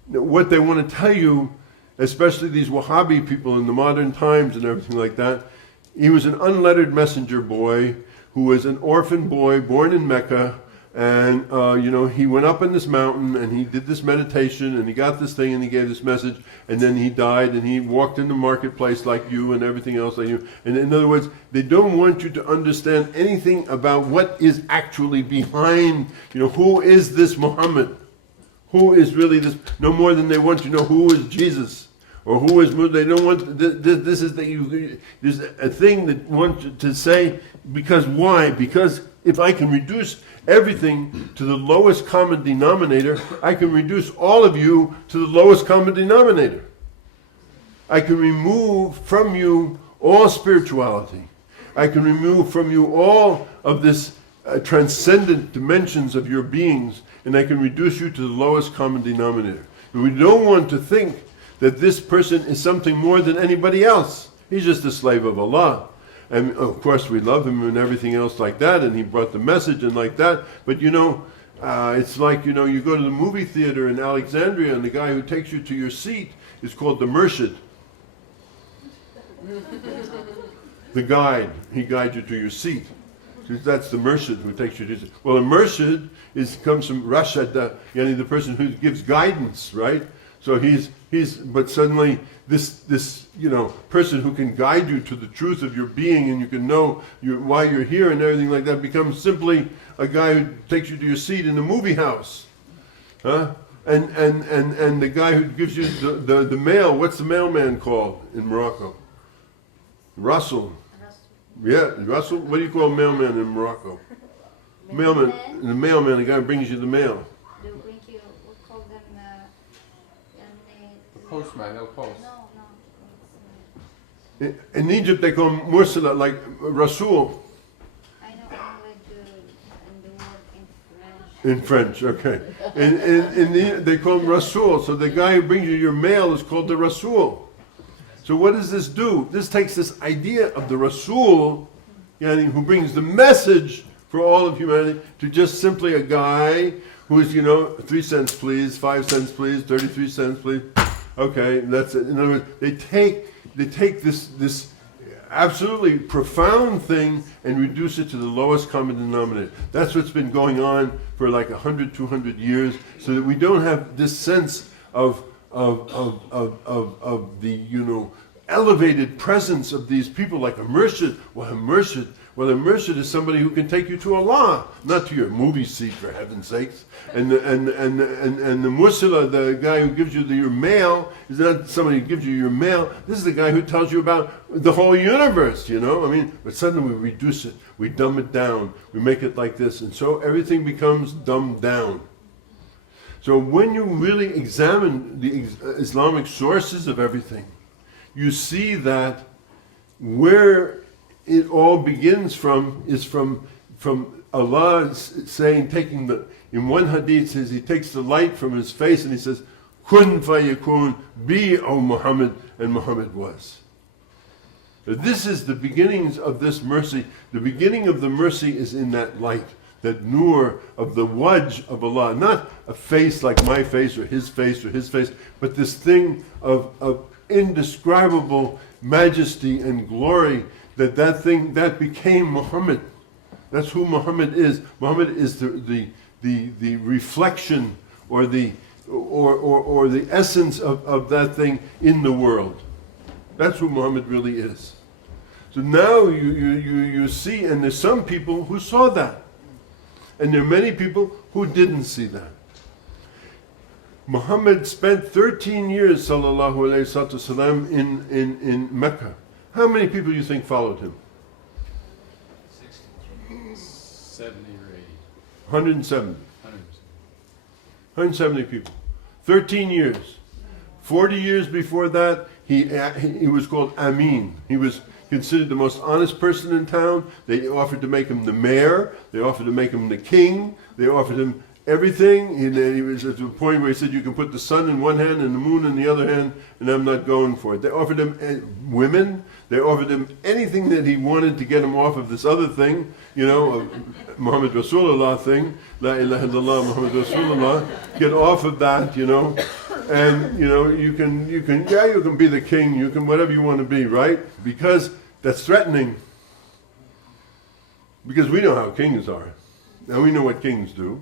what they want to tell you, especially these Wahhabi people in the modern times and everything like that. He was an unlettered messenger boy who was an orphan boy born in Mecca, and he went up in this mountain and he did this meditation and he got this thing and he gave this message, and then he died and he walked in the marketplace like you and everything else like you. And in other words, they don't want you to understand anything about what is actually behind, who is this Muhammad? Who is really this? No more than they want to know who is Jesus. Or who is Muslim. They don't want, this is there's a thing that want to say, because why? Because if I can reduce everything to the lowest common denominator, I can reduce all of you to the lowest common denominator. I can remove from you all spirituality. I can remove from you all of this transcendent dimensions of your beings, and I can reduce you to the lowest common denominator. But we don't want to think that this person is something more than anybody else. He's just a slave of Allah. And of course we love him and everything else like that, and he brought the message and like that. But it's like, you go to the movie theater in Alexandria and the guy who takes you to your seat is called the Murshid. The guide, he guides you to your seat. That's the Murshid who takes you to your seat. Well, a Murshid comes from Rashad, the person who gives guidance, right? So but suddenly this person who can guide you to the truth of your being, and you can know why you're here and everything like that, becomes simply a guy who takes you to your seat in the movie house. And the guy who gives you the mail, what's the mailman called in Morocco? Russell. Yeah, Russell. What do you call a mailman in Morocco? Mailman. The mailman, the guy who brings you the mail. Postman, no post. No. In Egypt they call him Mursala, like Rasul. I know only the word in French. In French, okay. They call him Rasul. So the guy who brings you your mail is called the Rasul. So what does this do? This takes this idea of the Rasul, who brings the message for all of humanity, to just simply a guy who's 3 cents please, 5 cents please, 33 cents please. Okay, that's it. In other words, they take this absolutely profound thing and reduce it to the lowest common denominator. That's what's been going on for like 100, 200 years, so that we don't have this sense of the elevated presence of these people like a Murshid. Well, a Murshid is somebody who can take you to Allah, not to your movie seat, for heaven's sakes. And the Mursala, the guy who gives you your mail, is not somebody who gives you your mail. This is the guy who tells you about the whole universe, But suddenly we reduce it, we dumb it down, we make it like this, and so everything becomes dumbed down. So when you really examine the Islamic sources of everything, you see that where it all begins from is from Allah saying, in one hadith says he takes the light from his face and he says, Kun fayakun, be, O Muhammad, and Muhammad was. This is the beginnings of this mercy. The beginning of the mercy is in that light, that nur of the wajh of Allah, not a face like my face or his face, but this thing of indescribable majesty and glory, that thing that became Muhammad. That's who Muhammad is. Muhammad is the reflection or the essence of that thing in the world. That's who Muhammad really is. So now you see, and there's some people who saw that. And there are many people who didn't see that. Muhammad spent 13 years, sallallahu alayhi wasallam, in Mecca. How many people do you think followed him? 70 or 80. 170. 170 people. 13 years. 40 years before that, he was called Amin. He was considered the most honest person in town. They offered to make him the mayor. They offered to make him the king. They offered him everything. He was at the point where he said, you can put the sun in one hand and the moon in the other hand, and I'm not going for it. They offered him women. They offered him anything that he wanted to get him off of this other thing, Muhammad Rasulullah thing, La ilaha illallah Muhammad Rasulullah, get off of that, and you can be the king, you can whatever you want to be, right? Because that's threatening. Because we know how kings are, and we know what kings do.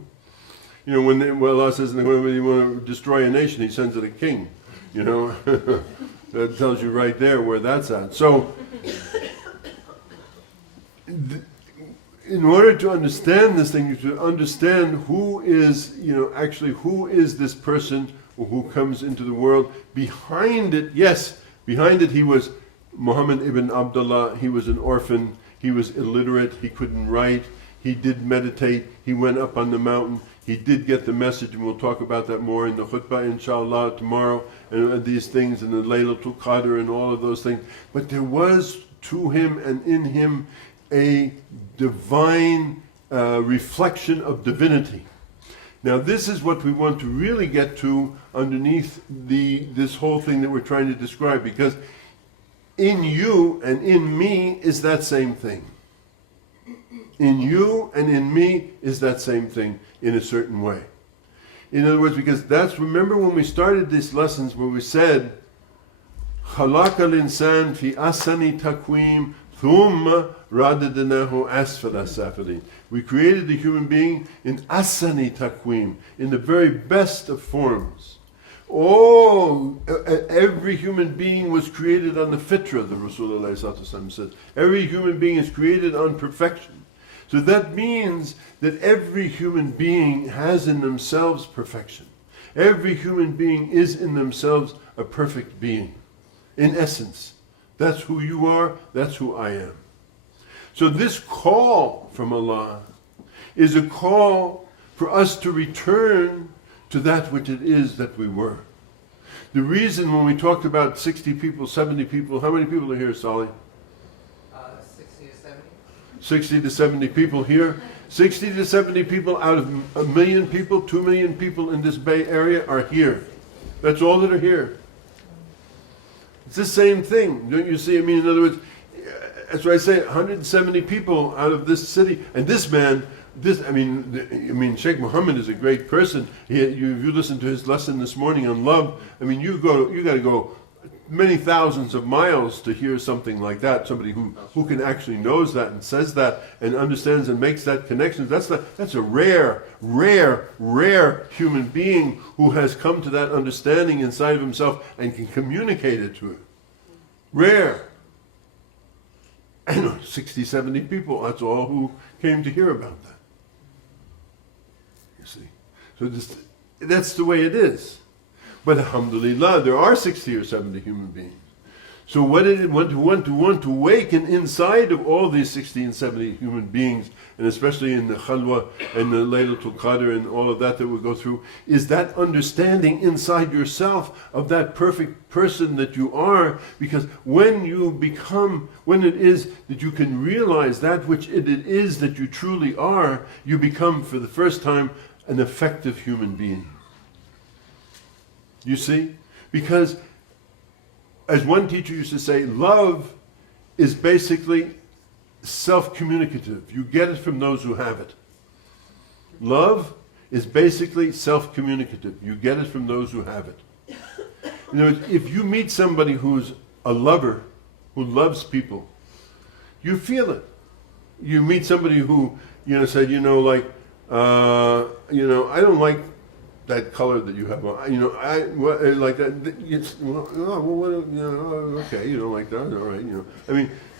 When Allah says when you want to destroy a nation, He sends it a king. That tells you right there where that's at. So, in order to understand this thing, you should understand who is this person who comes into the world. Behind it, he was Muhammad ibn Abdullah. He was an orphan. He was illiterate. He couldn't write. He did meditate. He went up on the mountain. He did get the message, and we'll talk about that more in the khutbah, inshallah, tomorrow, and these things, and the Laylatul Qadr, and all of those things. But there was to him and in him a divine reflection of divinity. Now, this is what we want to really get to underneath this whole thing that we're trying to describe, because in you and in me is that same thing. In you and in me is that same thing in a certain way. In other words, because remember when we started these lessons where we said, خَلَقَ الْإِنسَانِ فِي أَحْسَنِ تَقْوِيمٍ ثُمَّ رَدَدْنَاهُ أَسْفَلَ السَّافِلِينَ. We created the human being in asani taqweem, in the very best of forms. Every human being was created on the fitrah, the Rasulullah said. Every human being is created on perfection. So that means that every human being has in themselves perfection. Every human being is in themselves a perfect being. In essence, that's who you are, that's who I am. So this call from Allah is a call for us to return to that which it is that we were. The reason when we talked about 60 people, 70 people, how many people are here, Salih? 60 to 70. 60 to 70 people here. 60 to 70 people out of 1 million people, 2 million people in this Bay Area are here. That's all that are here. It's the same thing. Don't you see? In other words, that's why I say 170 people out of this city. And this man, Shaykh Muhammad is a great person. You listened to his lesson this morning on love. You got to go many thousands of miles to hear something like that. Somebody who can actually knows that and says that and understands and makes that connection. That's a rare human being who has come to that understanding inside of himself and can communicate it to it. Rare. And 60, 70 people, that's all who came to hear about that. You see. So that's the way it is. But alhamdulillah, there are 60 or 70 human beings. So what did it want to awaken inside of all these 60 and 70 human beings, and especially in the khalwa and the Laylatul Qadr and all of that we'll go through, is that understanding inside yourself of that perfect person that you are. Because when it is that you can realize that which it is that you truly are, you become for the first time an effective human being. You see? Because as one teacher used to say, love is basically self-communicative. You get it from those who have it. Love is basically self-communicative. You get it from those who have it. In other words, if you meet somebody who's a lover, who loves people, you feel it. You meet somebody who, said, I don't like that color that you have on. I like that. Okay, you don't like that, all right.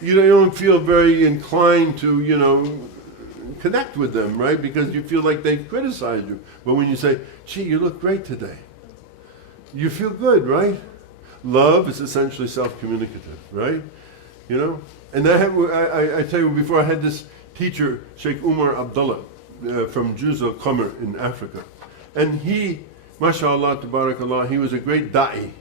You don't feel very inclined to, connect with them, right? Because you feel like they criticize you. But when you say, "Gee, you look great today," you feel good, right? Love is essentially self-communicative, right? And I tell you, before I had this teacher, Sheikh Umar Abdullah, from Juz al-Qamar in Africa. And he, mashallah, tabarakallah, he was a great da'i.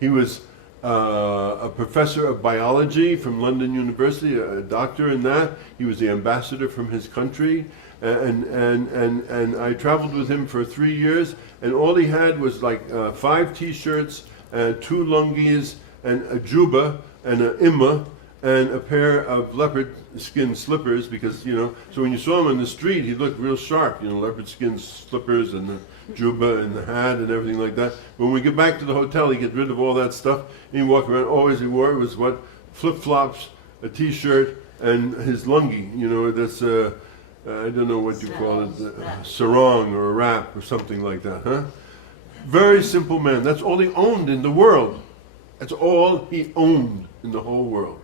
He was a professor of biology from London University, a doctor in that. He was the ambassador from his country. And I traveled with him for 3 years, and all he had was like 5 t-shirts, 2 lungis, and a juba, and an imma, and a pair of leopard skin slippers, because, you know, so when you saw him on the street, he looked real sharp, you know, leopard skin slippers and the juba and the hat and everything like that. When we get back to the hotel, he get rid of all that stuff, and he walked around, always he wore was what? Flip-flops, a t-shirt, and his lungi, you know, that's, I don't know what you call it, sarong or a wrap or something like that, huh? Very simple man. That's all he owned in the world. That's all he owned in the whole world.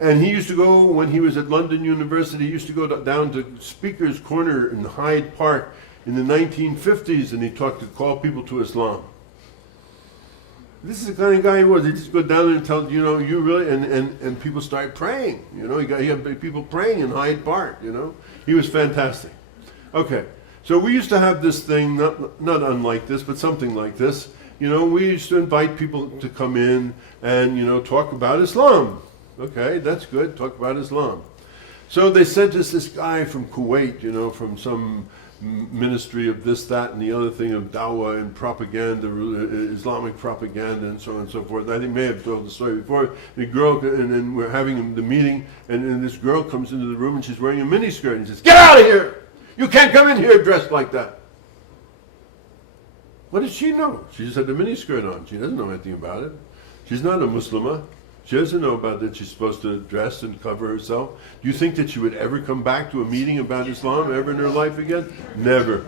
And he used to go, when he was at London University, he used to go down to Speaker's Corner in Hyde Park in the 1950s, and he call people to Islam. This is the kind of guy he was. He'd just go down there and tell, you know, you really, and people start praying. You know, he had people praying in Hyde Park, you know. He was fantastic. Okay, so we used to have this thing, not unlike this, but something like this. You know, we used to invite people to come in and, you know, talk about Islam. Okay, that's good, talk about Islam. So they sent us this guy from Kuwait, you know, from some ministry of this, that, and the other thing of dawah and propaganda, Islamic propaganda, and so on and so forth. I think I may have told the story before. The girl, and then we're having the meeting, and this girl comes into the room, and she's wearing a miniskirt, and she says, "Get out of here! You can't come in here dressed like that." What does she know? She just had the miniskirt on. She doesn't know anything about it. She's not a Muslimah. She doesn't know about that she's supposed to dress and cover herself. Do you think that she would ever come back to a meeting about Islam ever in her life again? Never.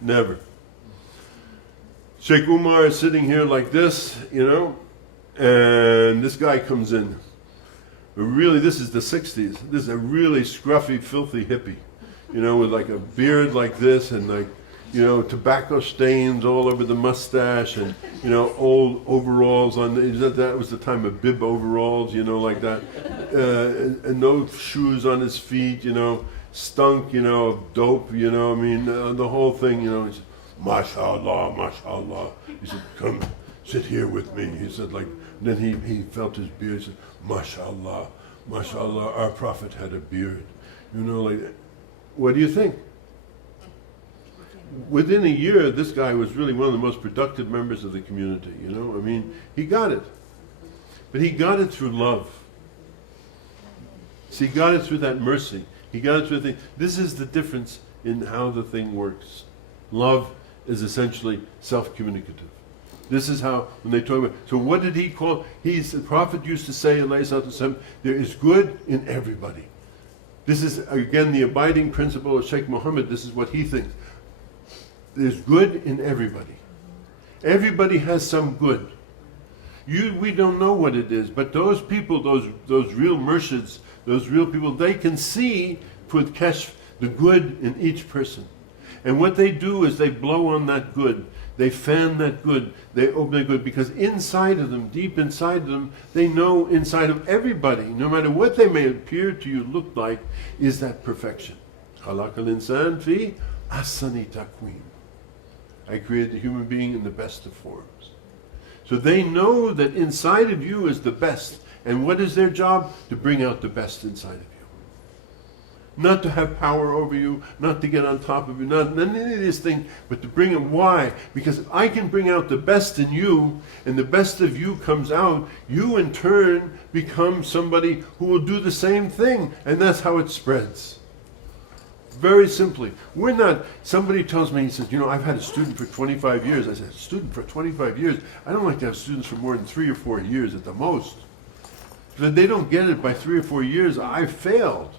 Never. Sheikh Umar is sitting here like this, you know, and this guy comes in. Really, this is the 60s. This is a really scruffy, filthy hippie, you know, with like a beard like this and like, you know, tobacco stains all over the mustache, and, you know, old overalls on that was the time of bib overalls, you know, like that, and no shoes on his feet, you know, stunk, you know, of dope, you know, I mean, the whole thing, you know. He said, "MashaAllah, MashaAllah." He said, "Come, sit here with me." He said, like, then he felt his beard. He said, "MashaAllah, MashaAllah, our Prophet had a beard." You know, like, what do you think? Within a year, this guy was really one of the most productive members of the community, you know? I mean, he got it. But he got it through love. See, he got it through that mercy. He got it through the thing. This is the difference in how the thing works. Love is essentially self-communicative. This is how, when they talk about, so what did he call? The Prophet used to say, alayhi salatu wasalam, there is good in everybody. This is, again, the abiding principle of Shaykh Muhammad. This is what he thinks. There's good in everybody. Everybody has some good. We don't know what it is, but those people, those real murshids, those real people, they can see, put kashf, the good in each person. And what they do is they blow on that good. They fan that good. They open that good, because inside of them, deep inside of them, they know inside of everybody, no matter what they may appear to you look like, is that perfection. خَلَقَ الْإِنسَانَ فِي أَحْسَنِ تَقْوِيمٍ. I created the human being in the best of forms. So they know that inside of you is the best. And what is their job? To bring out the best inside of you. Not to have power over you, not to get on top of you, not any of these things, but to bring it. Why? Because if I can bring out the best in you, and the best of you comes out, you in turn become somebody who will do the same thing. And that's how it spreads. Very simply. We're not, somebody tells me, he says, you know, I've had a student for 25 years. I said, a student for 25 years? I don't like to have students for more than 3 or 4 years at the most. If they don't get it by 3 or 4 years, I've failed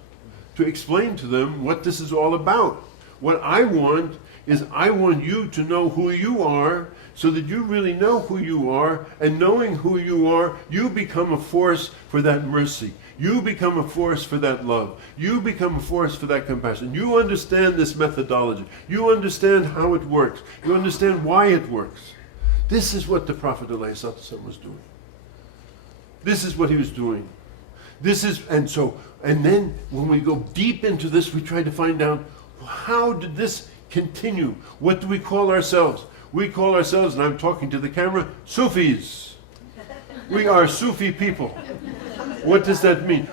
to explain to them what this is all about. What I want is I want you to know who you are, so that you really know who you are, and knowing who you are, you become a force for that mercy. You become a force for that love. You become a force for that compassion. You understand this methodology. You understand how it works. You understand why it works. This is what the Prophet ﷺ was doing. This is what he was doing. And then when we go deep into this, we try to find out, how did this continue? What do we call ourselves? We call ourselves, and I'm talking to the camera, Sufis. We are Sufi people. What does that mean?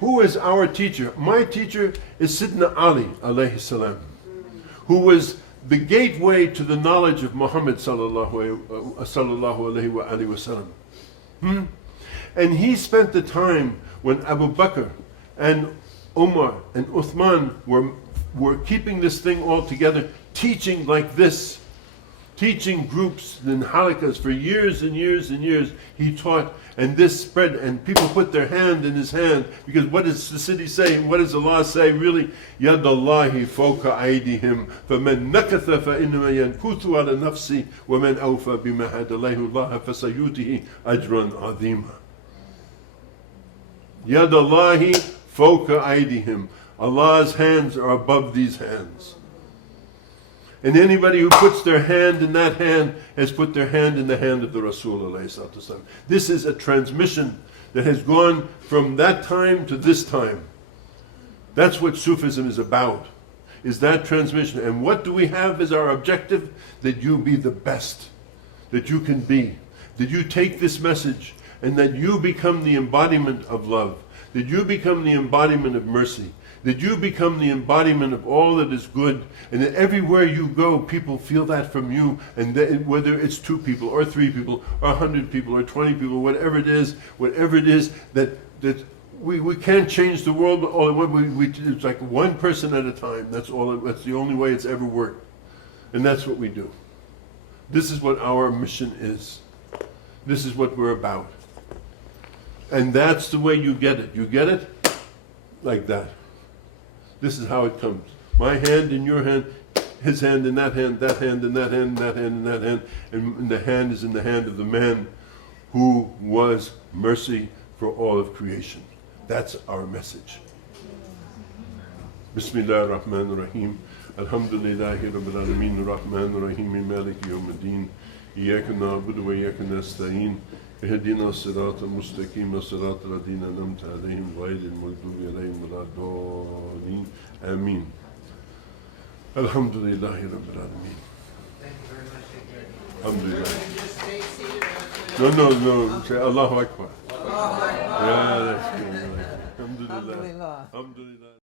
Who is our teacher? My teacher is Sidna Ali, alayhi salam, who was the gateway to the knowledge of Muhammad sallallahu alayhi wa sallam. And he spent the time when Abu Bakr and Umar and Uthman were keeping this thing all together, teaching like this, teaching groups and halakas for years and years and years. He taught, and this spread, and people put their hand in his hand, because what does the city say, and what does Allah say really? يَدَ اللَّهِ فَوْقَ أَيْدِهِمْ فَمَنْ نَكَثَ فَإِنَّمَا يَنْكُثُ عَلَى نَفْسِهِ وَمَنْ أَوْفَى بِمَا هَدَى اللَّهُ اللَّهَ فَسَيُؤْتِهِ أَجْرًا عَظِيمًا. يَدَ اللَّهِ فَوْقَ أَيْدِهِمْ. Allah's hands are above these hands. And anybody who puts their hand in that hand has put their hand in the hand of the Rasul alayhi salatu wasalam. This is a transmission that has gone from that time to this time. That's what Sufism is about, is that transmission. And what do we have as our objective? That you be the best that you can be. That you take this message and that you become the embodiment of love. That you become the embodiment of mercy. That you become the embodiment of all that is good, and that everywhere you go, people feel that from you, and that whether it's 2 people, or 3 people, or 100 people, or 20 people, whatever it is, that we can't change the world, it's like one person at a time. That's the only way it's ever worked. And that's what we do. This is what our mission is. This is what we're about. And that's the way you get it. You get it like that. This is how it comes. My hand in your hand, his hand in that hand, that hand in that hand, that hand in that hand, and the hand is in the hand of the man who was mercy for all of creation. That's our message. Bismillah ar-Rahman ar-Rahim. Alhamdulillahi Rabbil Alameen ar-Rahman ar-Rahim Maliki Yawmiddin. Iyaka na'budu wa iyaka nasta'in. اهدنا الصراط المستقيم صراط الذين أنعمت عليهم غير المغضوب عليهم ولا الضالين آمين. الحمد لله رب العالمين. Thank you very much, Shaykh. Alhamdulillah. Just stay seated. No. Say Allahu Akbar. Allahu Akbar. Yeah, that's good. Alhamdulillah. Alhamdulillah. Alhamdulillah.